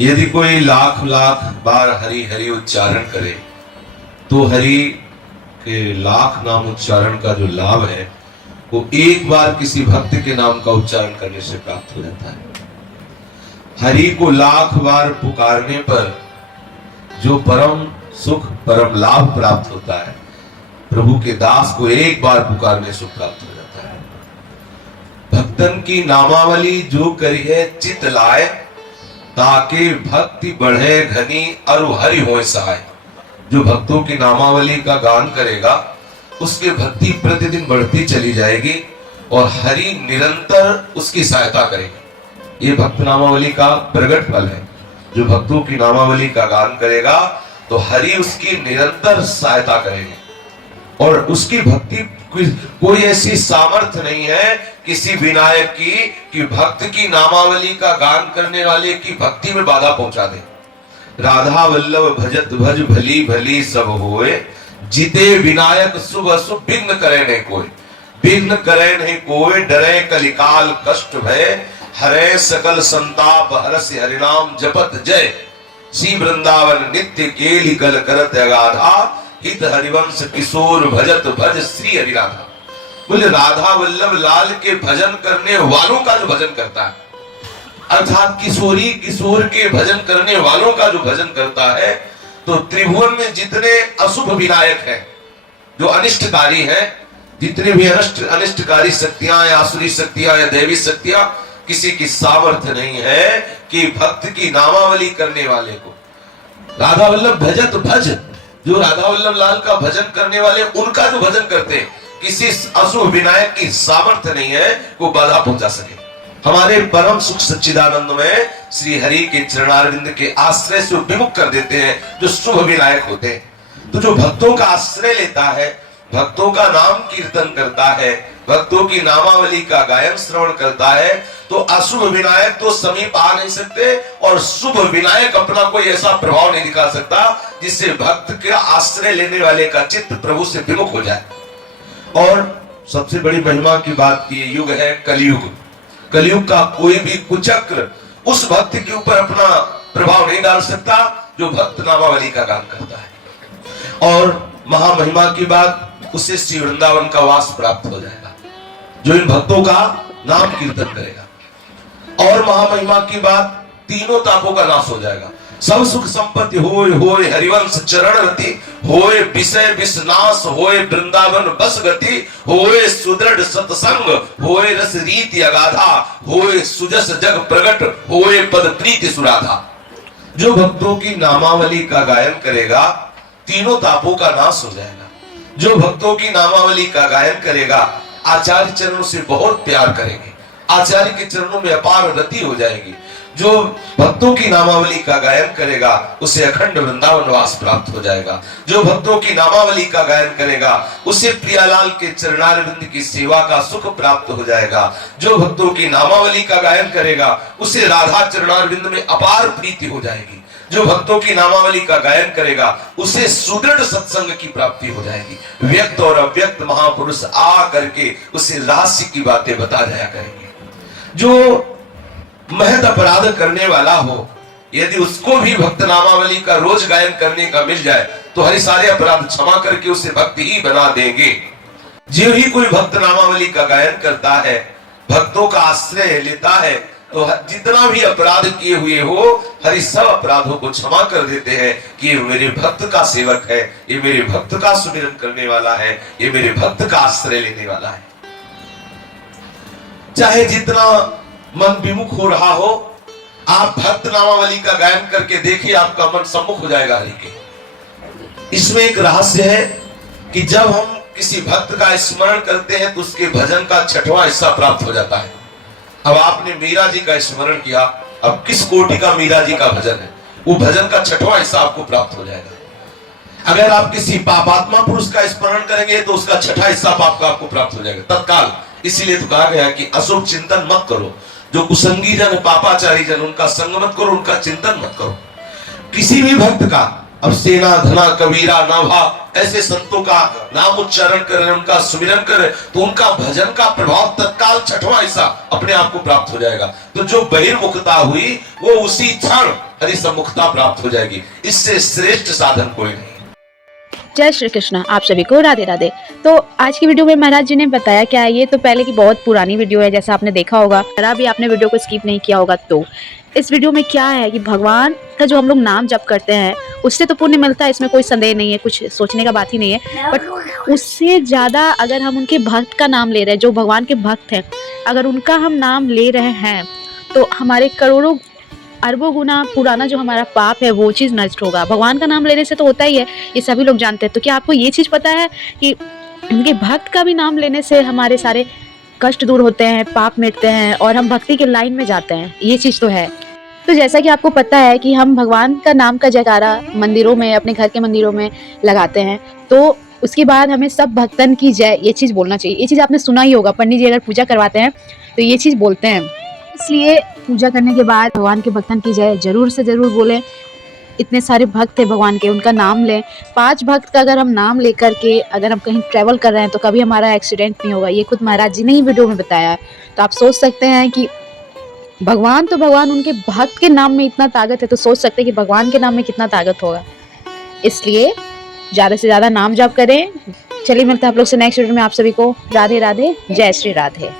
यदि कोई लाख लाख बार हरि हरि उच्चारण करे तो हरि के लाख नाम उच्चारण का जो लाभ है वो एक बार किसी भक्त के नाम का उच्चारण करने से प्राप्त हो जाता है। हरि को लाख बार पुकारने पर जो परम सुख परम लाभ प्राप्त होता है, प्रभु के दास को एक बार पुकारने से प्राप्त हो जाता है। भक्तन की नामावली जो करिए चित लाए, ताके भक्ति बढ़े घनी अरु हरि होए सहाय। जो भक्तों की नामावली का गान करेगा उसकी भक्ति प्रतिदिन बढ़ती चली जाएगी और हरि निरंतर उसकी सहायता करेगी। ये भक्त नामावली का प्रगट फल है। जो भक्तों की नामावली का गान करेगा तो हरि उसकी निरंतर सहायता करेंगे और उसकी भक्ति कोई ऐसी सामर्थ्य नहीं है किसी विनायक की कि भक्त की नामावली का गान करने वाले की भक्ति में बाधा पहुंचा दे। राधा वल्लभ भजत भज भली भली सब होए, जिते विनायक शुभ अशुभ विघ्न करे नहीं कोई। विघ्न करे नहीं कोई, डरे कलिकाल कष्ट भय, हरे सकल संताप हरस हरिनाम जपत जय। श्री वृंदावन नित्य केली कल करत अगाधा, हित हरिवंश किशोर भजत भज श्री हरिराधा। बोले राधा वल्लभ लाल के भजन करने वालों का जो भजन करता है, अर्थात किशोरी किशोर के भजन करने वालों का जो भजन करता है, तो त्रिभुवन में जितने अशुभ विनायक हैं, जो अनिष्टकारी हैं, जितने भी अनिष्टकारी शक्तियां या आसुरी शक्तियां या दैवी शक्तियां, किसी की सामर्थ्य नहीं है कि भक्त की नामावली करने वाले को राधा वल्लभ भजत भज, जो राधा वल्लभ लाल का भजन करने वाले उनका जो भजन करते हैं, किसी अशुभ विनायक की सामर्थ्य नहीं है को बाधा पहुंचा सके। हमारे परम सुख सच्चिदानंद में श्री हरि के चरणारविंद के आश्रय से विमुख कर देते हैं जो शुभ विनायक होते हैं। तो जो भक्तों का आश्रय लेता है, भक्तों का नाम कीर्तन करता है, भक्तों की नामावली का गायन श्रवण करता है, तो अशुभ विनायक तो समीप आ नहीं सकते और शुभ विनायक अपना कोई ऐसा प्रभाव नहीं दिखा सकता जिससे भक्त के आश्रय लेने वाले का चित्त प्रभु से विमुख हो जाए। और सबसे बड़ी महिमा की बात की युग है कलयुग। कलयुग का कोई भी कुचक्र उस भक्त के ऊपर अपना प्रभाव नहीं डाल सकता जो भक्त नामावली का गान करता है। और महामहिमा की बात, उसे श्री वृंदावन का वास प्राप्त हो जाएगा जो इन भक्तों का नाम कीर्तन करेगा। और महामहिमा की बात, तीनों तापों का नाश हो जाएगा। सब सुख संपत्ति होय होय हरिवंश चरण रति, होय विषय विषनाश, होय वृंदावन बस गति, होय सुदृढ़ सत्संग, होय रस रीति अगाधा, होय सुजस जग प्रगट, होय पद प्रीति सुराधा। जो भक्तों की नामावली का गायन करेगा तीनों तापों का नाश हो जाएगा। जो भक्तों की नामावली का गायन करेगा आचार्य चरणों से बहुत प्यार करेंगे, आचार्य के चरणों में अपार रति हो जाएगी। जो भक्तों की नामावली का गायन करेगा उसे अखंड वृंदावन वास प्राप्त हो जाएगा। जो भक्तों की नामावली का गायन करेगा उसे प्रियालाल के चरणारविंद की सेवा का सुख प्राप्त हो जाएगा। जो भक्तों की नामावली का गायन करेगा उसे राधा चरणारविंद में अपार प्रीति हो जाएगी। जो भक्तों की नामावली का गायन करेगा उसे सुदृढ़ सत्संग की प्राप्ति हो जाएगी। व्यक्त और अव्यक्त महापुरुष आ करके उसे रहस्य की बातें बता जाया करेंगे। जो महत अपराध करने वाला हो, यदि उसको भी भक्त नामावली का रोज गायन करने का मिल जाए तो हरि सारे अपराध क्षमा करके उसे भक्त ही बना देंगे। जो ही कोई भक्त नामावली का गायन करता है, भक्तों का आश्रय लेता है, तो जितना भी अपराध किए हुए हो हरि सब अपराधों को क्षमा कर देते हैं कि ये मेरे भक्त का सेवक है, ये मेरे भक्त का सुमिरन करने वाला है, ये मेरे भक्त का आश्रय लेने वाला है। चाहे जितना मन विमुख हो रहा हो, आप भक्त नामावली का गायन करके देखिए, आपका मन सम्मुख हो जाएगा हरि के। इसमें एक रहस्य है कि जब हम किसी भक्त का स्मरण करते हैं तो उसके भजन का 6वां हिस्सा प्राप्त हो जाता है। अब आपने मीरा जी का स्मरण किया, अब किस कोटि का मीरा जी का भजन है, वो भजन का 6वां हिस्सा आपको प्राप्त हो जाएगा। अगर आप किसी पापात्मा पुरुष का स्मरण करेंगे तो उसका 6ठा हिस्सा पाप का आपको प्राप्त हो जाएगा तत्काल। इसीलिए तो कहा गया कि अशुभ चिंतन मत करो। जो कुसंगी जन पापाचारी जन उनका संग मत करो, उनका चिंतन मत करो। किसी भी भक्त का, अब सेना धना कबीरा नाभा ऐसे संतों का नाम उच्चारण करें, उनका सुमिरन करें तो उनका भजन का प्रभाव तत्काल 6वां हिस्सा अपने आप को प्राप्त हो जाएगा। तो जो बहिर्मुखता हुई वो उसी क्षण हरि सम्मुखता प्राप्त हो जाएगी। इससे श्रेष्ठ साधन कोई नहीं। जय श्री कृष्ण। आप सभी को राधे राधे। तो आज की वीडियो में महाराज जी ने बताया क्या है, ये तो पहले की बहुत पुरानी वीडियो है, जैसा आपने देखा होगा। अगर अभी आपने वीडियो को स्किप नहीं किया होगा तो इस वीडियो में क्या है कि भगवान का जो हम लोग नाम जप करते हैं उससे तो पुण्य मिलता है, इसमें कोई संदेह नहीं है, कुछ सोचने का बात ही नहीं है। बट उससे ज्यादा अगर हम उनके भक्त का नाम ले रहे हैं, जो भगवान के भक्त हैं, अगर उनका हम नाम ले रहे हैं तो हमारे करोड़ों अरबों गुना पुराना जो हमारा पाप है वो चीज़ नष्ट होगा। भगवान का नाम लेने से तो होता ही है, ये सभी लोग जानते हैं। तो क्या आपको ये चीज़ पता है कि उनके भक्त का भी नाम लेने से हमारे सारे कष्ट दूर होते हैं, पाप मिटते हैं और हम भक्ति के लाइन में जाते हैं? ये चीज़ तो है। तो जैसा कि आपको पता है कि हम भगवान का नाम का जयकारा मंदिरों में, अपने घर के मंदिरों में लगाते हैं, तो उसके बाद हमें सब भक्तन की जय ये चीज़ बोलना चाहिए। ये चीज़ आपने सुना ही होगा, पंडित जी अगर पूजा करवाते हैं तो ये चीज़ बोलते हैं। इसलिए पूजा करने के बाद भगवान के भक्तन की जय जरूर से जरूर बोलें। इतने सारे भक्त हैं भगवान के, उनका नाम लें। 5 भक्त का अगर हम नाम लेकर के अगर हम कहीं ट्रैवल कर रहे हैं तो कभी हमारा एक्सीडेंट नहीं होगा। ये खुद महाराज जी ने ही वीडियो में बताया है। तो आप सोच सकते हैं कि भगवान तो भगवान, उनके भक्त के नाम में इतना ताकत है, तो सोच सकते हैं कि भगवान के नाम में कितना ताकत होगा। इसलिए ज़्यादा से ज़्यादा नाम जप करें। चलिए मिलते हैं आप लोग से नेक्स्ट वीडियो में। आप सभी को राधे राधे, जय श्री राधे।